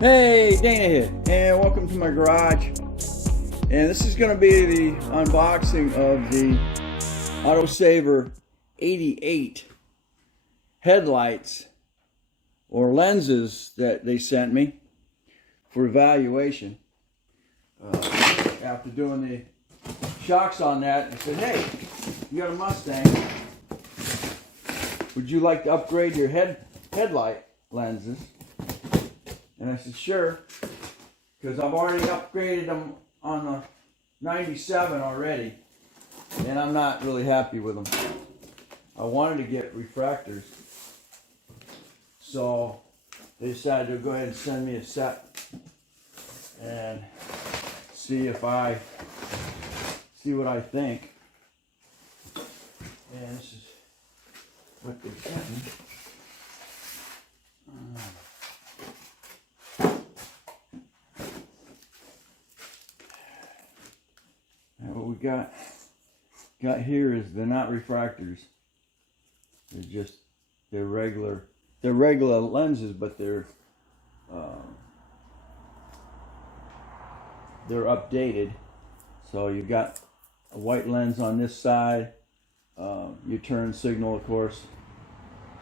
Hey, Dana here, and welcome to my garage. And this is going to be the unboxing of the AUTOSAVER88 headlights or lenses that they sent me for evaluation. After doing the shocks on that, they said, hey, you got a Mustang. Would you like to upgrade your headlight lenses? And I said, sure, because I've already upgraded them on the 97 already, and I'm not really happy with them. I wanted to get refractors, so they decided to go ahead and send me a set and see what I think. And this is what they sent me. And what we got here is they're not refractors. They're regular lenses, but they're updated. So you've got a white lens on this side. Your turn signal, of course.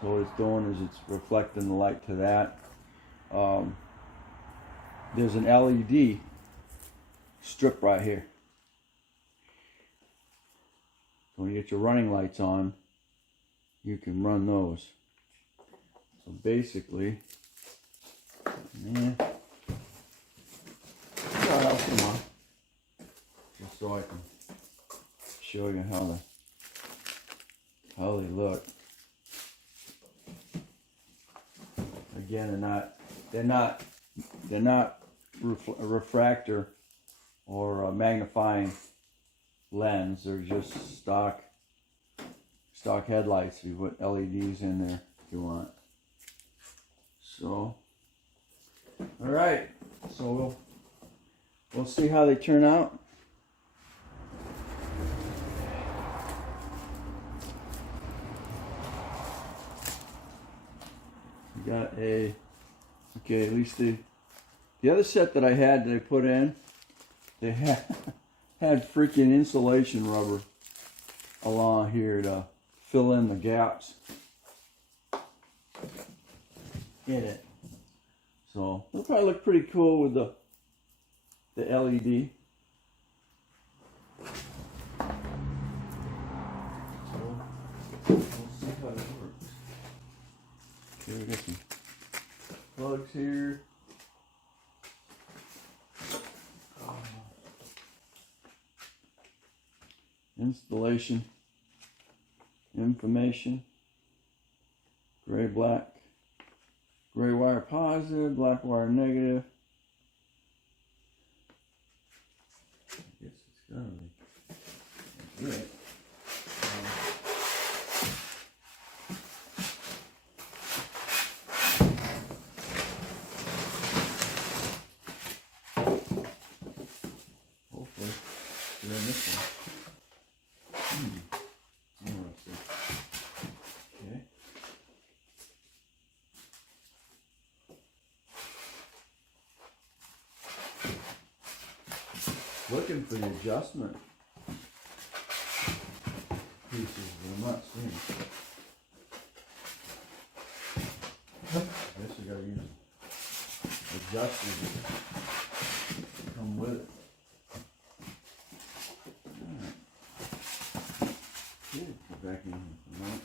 So what it's doing is it's reflecting the light to that. There's an LED strip right here. When you get your running lights on, you can run those. So basically, come on, just so I can show you how they look. Again, they're not a refractor or a magnifying lens. They're just stock headlights. You put LEDs in there if you want. So, all right. So we'll see how they turn out. We got at least the other set that I had that I put in, they had freaking insulation rubber along here to fill in the gaps in it. So it'll probably look pretty cool with the LED. So we'll see how it works. Okay, we got some plugs here. Installation information: gray wire positive, black wire negative. I guess it's gonna be good. Hopefully, we're in this one. Okay. Looking for the adjustment pieces, but I'm not seeing it. I guess you gotta use adjusters to come with it. Back in here for a minute.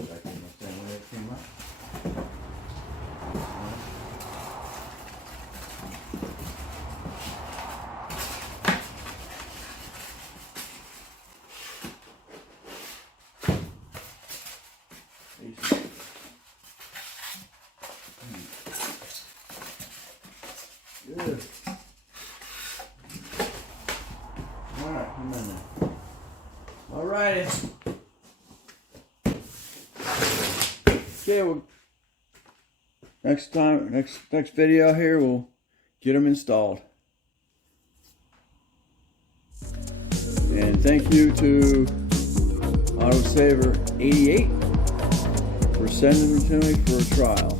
Back in the same way it came out. Okay, well, next video here, we'll get them installed. And thank you to AUTOSAVER88 for sending them to me for a trial.